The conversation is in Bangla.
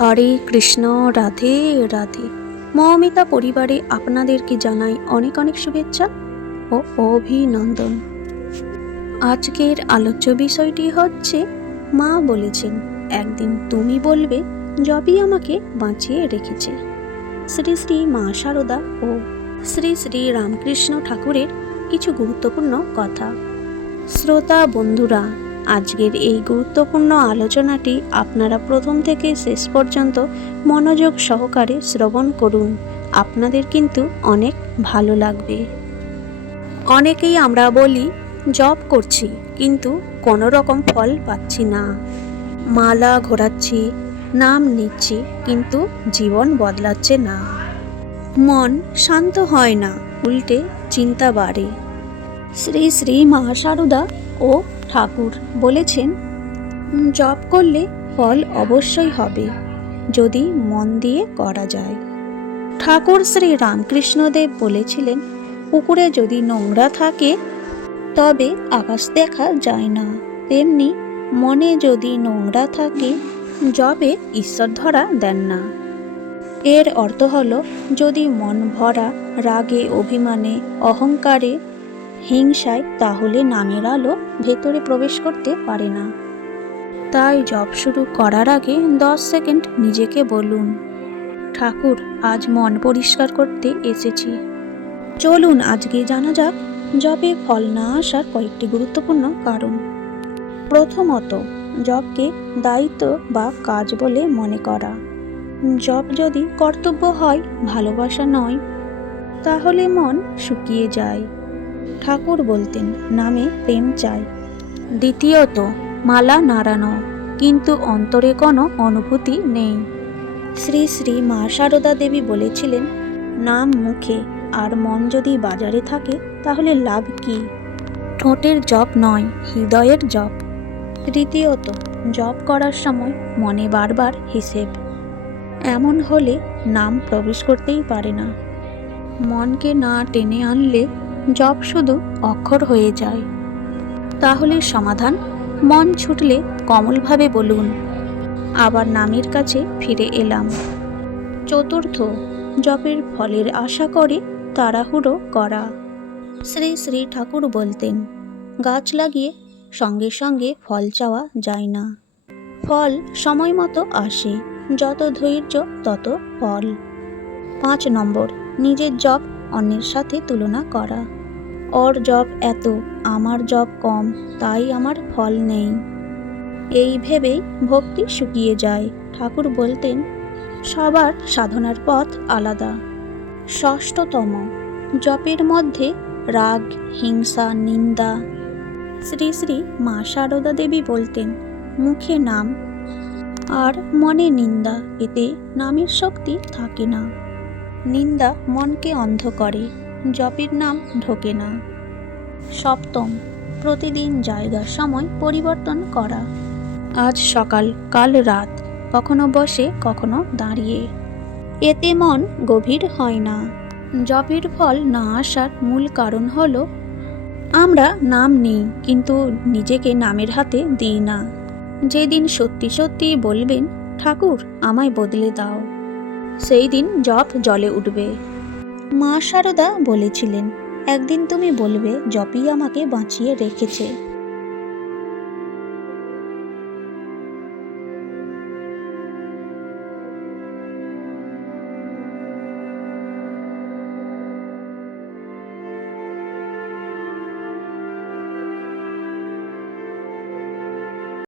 হরে কৃষ্ণ, রাধে রাধে। মৌমিতা পরিবারে আপনাদেরকে জানাই অনেক অনেক শুভেচ্ছা ও অভিনন্দন। আজকের আলোচ্য বিষয়টি হচ্ছে, মা বলেছেন, একদিন তুমি বলবে জবই আমাকে বাঁচিয়ে রেখেছে। শ্রী শ্রী মা শারদা ও শ্রী শ্রী রামকৃষ্ণ ঠাকুরের কিছু গুরুত্বপূর্ণ কথা। শ্রোতা বন্ধুরা আজকের এই গুরুত্বপূর্ণ আলোচনাটি আপনারা প্রথম থেকে শেষ পর্যন্ত মনোযোগ সহকারে শ্রবণ করুন। আপনাদের কিন্তু অনেক ভালো লাগবে। অনেকেই আমরা বলি জব করছি, কিন্তু কোনো রকম ফল পাচ্ছি না। মালা ঘোরাচ্ছি, নাম নিচ্ছি, কিন্তু জীবন বদলাচ্ছে না। মন শান্ত হয় না, উল্টে চিন্তা বাড়ে। শ্রী শ্রী মা শারদা ও ঠাকুর বলেছেন জপ করলে ফল অবশ্যই হবে, যদি মন দিয়ে করা যায়। ঠাকুর শ্রী রামকৃষ্ণদেব বলেছিলেন, পুকুরে যদি নোংরা থাকে, তবে আকাশ দেখা যায় না। তেমনি মনে যদি নোংরা থাকে জবে ঈশ্বর ধরা দেন না। এর অর্থ হলো, যদি মন ভরা, রাগে, অভিমানে, অহংকারে হিংসায়, তাহলে নামের আলো ভেতরে প্রবেশ করতে পারে না। তাই জব শুরু করার আগে দশ সেকেন্ড নিজেকে বলুন, ঠাকুর, আজ মন পরিষ্কার করতে এসেছি। চলুন, আজকে জানা যাক জবে ফল না আসার কয়েকটি গুরুত্বপূর্ণ কারণ। প্রথমত জবকে দায়িত্ব বা কাজ বলে মনে করা। জব যদি কর্তব্য হয়, ভালোবাসা নয়, তাহলে মন শুকিয়ে যায়। ঠাকুর বলতেন, নামে প্রেম চাই। দ্বিতীয়ত, মালা নাড়ানো, কিন্তু অন্তরে কোনো অনুভূতি নেই। শ্রী শ্রী মা শারদা দেবী বলেছিলেন, নাম মুখে, আর মন যদি বাজারে থাকে, তাহলে লাভ কি? ঠোঁটের জপ নয়, হৃদয়ের জপ। তৃতীয়ত, জপ করার সময় মনে বারবার হিসেব। এমন হলে নাম প্রবেশ করতেই পারে না। মনকে না টেনে আনলে জপ শুধু অক্ষর হয়ে যায়। তাহলে সমাধান? মন ছুটলে কমলভাবে বলুন, আবার নামের কাছে ফিরে এলাম। চতুর্থ, জপের ফলের আশা করে তাড়াহুড়ো করা। শ্রী শ্রী ঠাকুর বলতেন, গাছ লাগিয়ে সঙ্গে সঙ্গে ফল চাওয়া যায় না। ফল সময় মতো আসে, যত ধৈর্য তত ফল। পাঁচ নম্বর, নিজের জব অন্যের সাথে তুলনা করা। ওর জব এত, আমার জব কম, তাই আমার ফল নেই। এই ভেবেই ভক্তি শুকিয়ে যায়। ঠাকুর বলতেন, সবার সাধনার পথ আলাদা। ষষ্ঠতম, জপের মধ্যে রাগ, হিংসা, নিন্দা। শ্রী শ্রী মা শারদা দেবী বলতেন, মুখে নাম, আর মনে নিন্দা, এতে নামের শক্তি থাকে না। নিন্দা মনকে অন্ধ করে। জপের নাম ঢোকে না। সপ্তম, প্রতিদিন জায়গার সময় পরিবর্তন করা। আজ সকাল, কাল রাত, কখনো বসে, কখনো দাঁড়িয়ে। এতে মন গভীর হয় না। জপের ফল না আসার মূল কারণ হলো, আমরা নাম নিই, কিন্তু নিজেকে নামের হাতে দিই না। যেদিন সত্যি সত্যি বলবেন, ঠাকুর, আমায় বদলে দাও। সেই দিন জপ জলে উঠবে। মা সারদা বলেছিলেন একদিন তুমি বলবে জপই আমাকে বাঁচিয়ে রেখেছে।